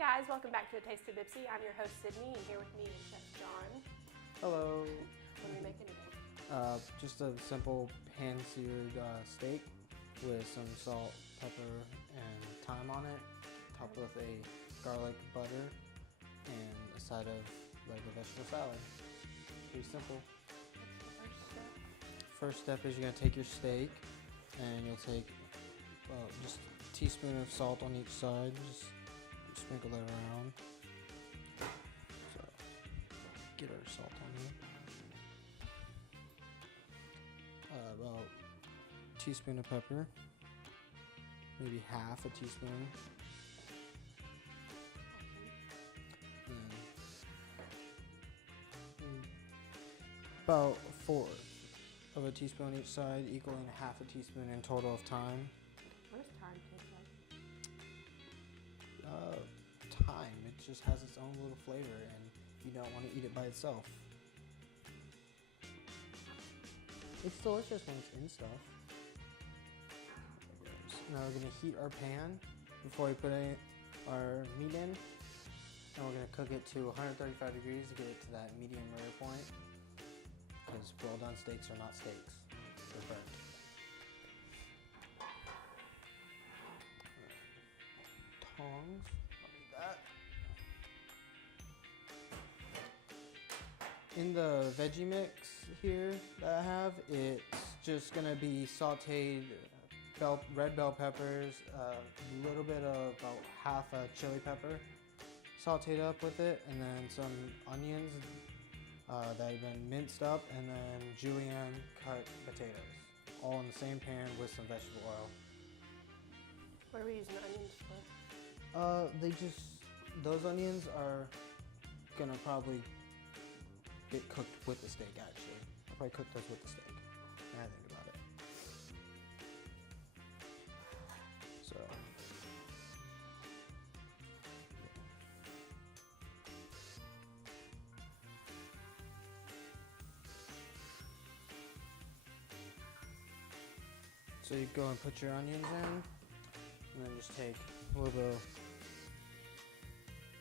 guys, welcome back to A Taste of BPCC. I'm your host Sydney, and here with me is Chef John. Hello. What are we making today? Just a simple pan-seared steak with some salt, pepper, and thyme on it, topped with a garlic butter and a side of like a vegetable salad. Pretty simple. What's the first step? First step is you're gonna take your steak and you'll take just a teaspoon of salt on each side. Just sprinkle that around. So get our salt on here. About a teaspoon of pepper, maybe half a teaspoon. And about a fourth of a teaspoon each side, equaling half a teaspoon in total of thyme. What does thyme taste like? Thyme, it just has its own little flavor and you don't want to eat it by itself. It's delicious when it's in stuff. Now we're gonna heat our pan before we put our meat in. And we're gonna cook it to 135 degrees to get it to that medium rare point. Because well done steaks are not steaks, they're burnt. Tongs, I'll need that. In the veggie mix here that I have, it's just gonna be sauteed red bell peppers, a little bit of about half a chili pepper, sauteed up with it, and then some onions that have been minced up, and then julienne cut potatoes, all in the same pan with some vegetable oil. What are we using onions for? Those onions are gonna probably get cooked with the steak actually. I'll probably cook those with the steak, now I think about it. So. So you go and put your onions in, and then just take a little bit of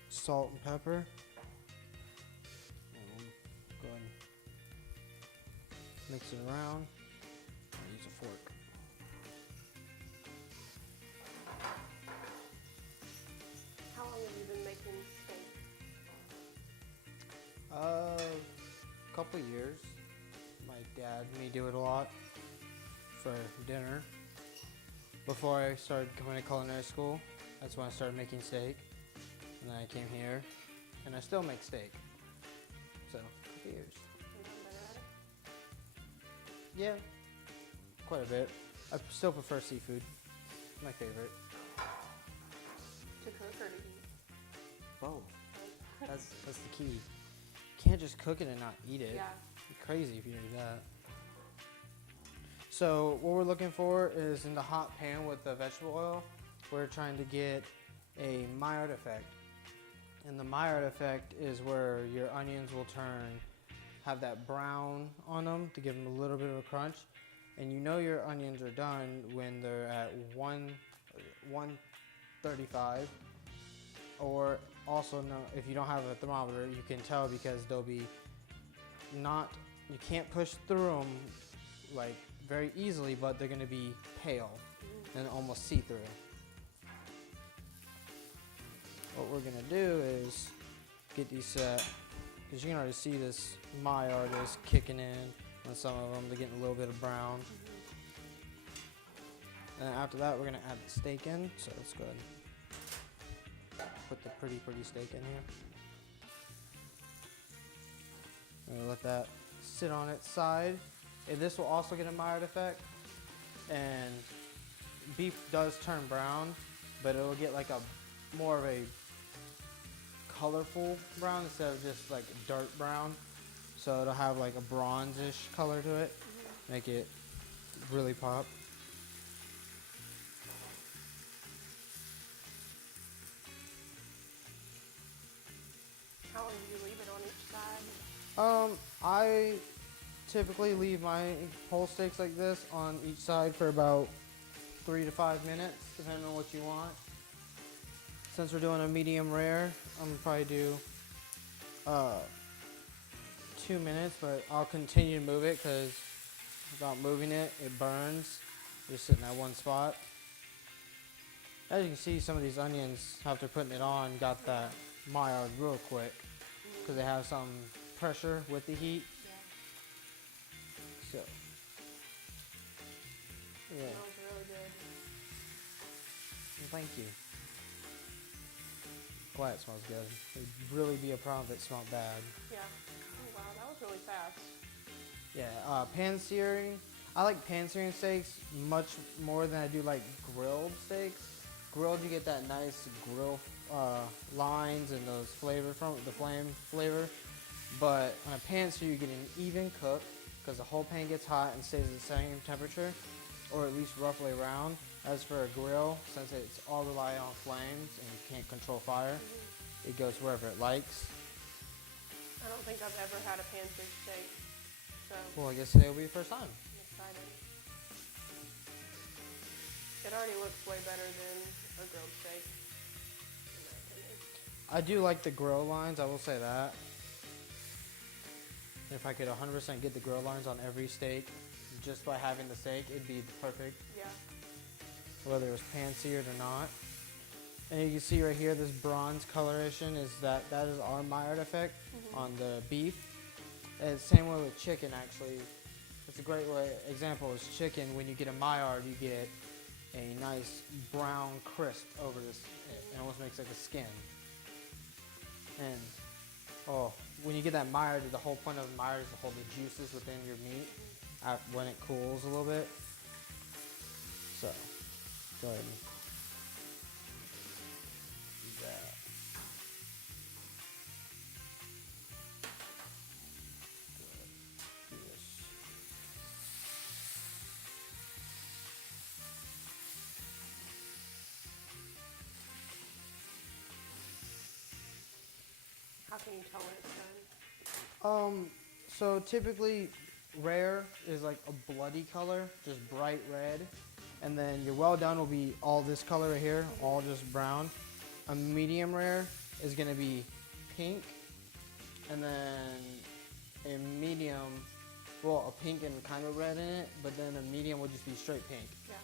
salt and pepper. And we'll go ahead and mix it around. I'll use a fork. How long have you been making steak? A couple years. My dad and me do it a lot for dinner. Before I started going to culinary school, that's when I started making steak. And then I came here, and I still make steak. So, a couple years. You gotten better at it? Yeah, quite a bit. I still prefer seafood. My favorite. To cook or to eat? Both. That's the key. You can't just cook it and not eat it. Yeah. It'd be crazy if you do that. So what we're looking for is in the hot pan with the vegetable oil, we're trying to get a Maillard effect. And the Maillard effect is where your onions will have that brown on them to give them a little bit of a crunch. And you know your onions are done when they're at 135. Or also, if you don't have a thermometer, you can tell because they'll be you can't push through them like very easily, but they're gonna be pale and almost see-through. What we're gonna do is get these set, because you can already see this Maillard is kicking in on some of them. They're getting a little bit of brown. And after that, we're gonna add the steak in. So let's go ahead and put the pretty steak in here. I'm gonna let that sit on its side. And this will also get a Maillard effect. And beef does turn brown, but it'll get like more of a colorful brown instead of just like dark brown. So it'll have like a bronzish color to it, make it really pop. How long do you leave it on each side? I typically leave my whole steaks like this on each side for about 3 to 5 minutes, depending on what you want. since we're doing a medium rare, I'm gonna probably do 2 minutes, but I'll continue to move it because without moving it, it burns. Just sitting at one spot. As you can see, some of these onions, after putting it on, got that Maillard real quick because they have some pressure with the heat. So, yeah. It smells really good. Thank you. Glad it smells good. It'd really be a problem if it smelled bad. Yeah. Oh wow, that was really fast. Yeah, pan searing. I like pan searing steaks much more than I do like grilled steaks. Grilled, you get that nice grill lines and those flavor from the flame flavor. But on a pan sear, you get an even cook because the whole pan gets hot and stays at the same temperature, or at least roughly around. As for a grill, since it's all reliant on flames and you can't control fire, it goes wherever it likes. I don't think I've ever had a pan-seared steak, so Well, I guess today will be the first time. I'm excited. It already looks way better than a grilled steak, in my opinion. I do like the grill lines, I will say that. If I could 100% get the grill lines on every steak, just by having the steak, it'd be perfect, Yeah. whether it was pan-seared or not. And you can see right here, this bronze coloration is that is our Maillard effect on the beef. And same way with chicken, actually. It's a great way. Example is chicken. When you get a Maillard, you get a nice brown crisp over this. It almost makes like a skin. And when you get that Maillard, the whole point of the Maillard is to hold the juices within your meat when it cools a little bit. So, go ahead and do that. Do this. How can you tell when it's done? So typically rare is like a bloody color, just bright red. And then your well done will be all this color right here, all just brown. A medium rare is gonna be pink. And then a medium, well, a pink and kind of red in it, but then a medium will just be straight pink. Yeah.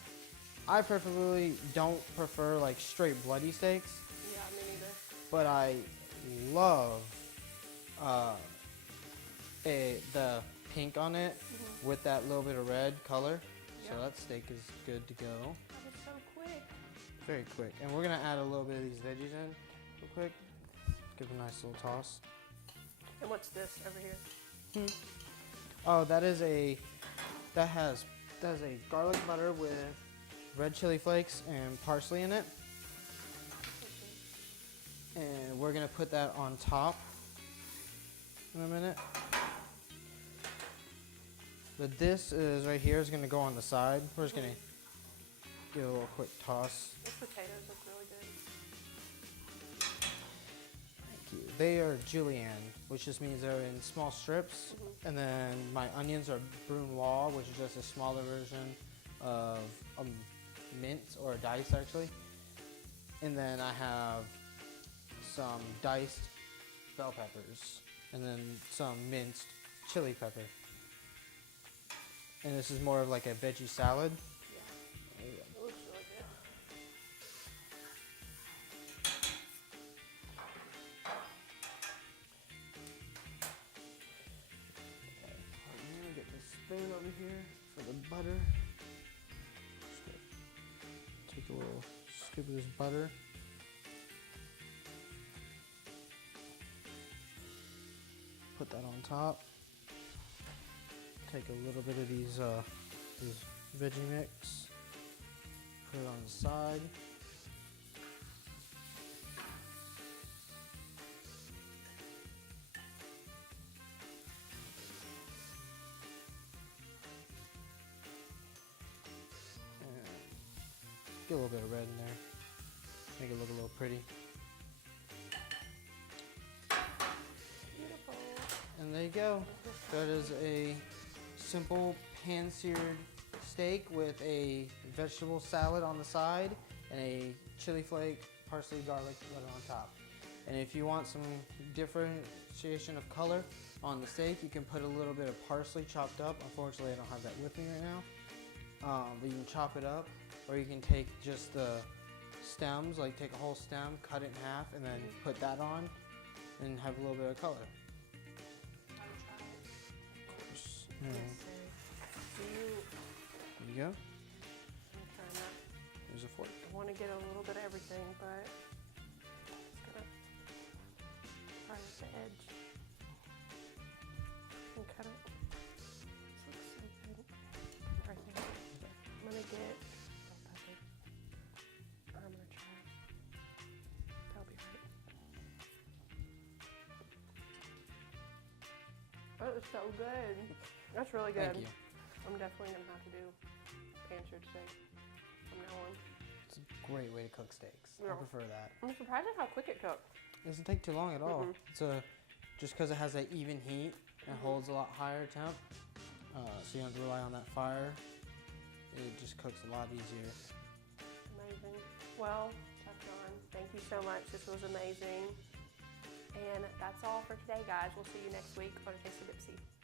I preferably don't prefer like straight bloody steaks, Yeah, me neither. but I love the pink on it with that little bit of red color. Yeah. So that steak is good to go. That was so quick. Very quick. And we're gonna add a little bit of these veggies in real quick. Give it a nice little toss. And what's this over here? Oh, that has a garlic butter with red chili flakes and parsley in it. And we're gonna put that on top in a minute. But this is right here is gonna go on the side. We're just gonna give it a little quick toss. These potatoes look really good. Thank you. They are julienne, which just means they're in small strips. And then my onions are brunoise, which is just a smaller version of mint or a dice actually. And then I have some diced bell peppers and then some minced chili pepper. And this is more of like a veggie salad. Yeah. It looks really good. I'm gonna get this spoon over here for the butter. Just take a little scoop of this butter. Put that on top. Take a little bit of these veggie mix. Put it on the side. Get a little bit of red in there. Make it look a little pretty. Beautiful. And there you go. That is a simple pan-seared steak with a vegetable salad on the side and a chili flake parsley, garlic butter on top. And if you want some differentiation of color on the steak, you can put a little bit of parsley chopped up. Unfortunately, I don't have that with me right now. But you can chop it up, or you can take just the stems, like take a whole stem, cut it in half, and then put that on, and have a little bit of color. Yes, sir. There you go. I'm trying not. There's a fork. I want to get a little bit of everything, but just gonna try at the edge and cut it. This looks so good. Right there. I'm gonna get bell pepper. Or I'm gonna try. That'll be right. Oh, it's so good. That's really good. Thank you. I'm definitely gonna have to do pan-seared steak from now on. It's a great way to cook steaks. Yeah. I prefer that. I'm surprised at how quick it cooked. It doesn't take too long at all. It's just because it has that even heat, it holds a lot higher temp, so you don't have to rely on that fire. It just cooks a lot easier. Amazing. Well, Chef John, thank you so much. This was amazing. And that's all for today, guys. We'll see you next week on Taste of BPCC.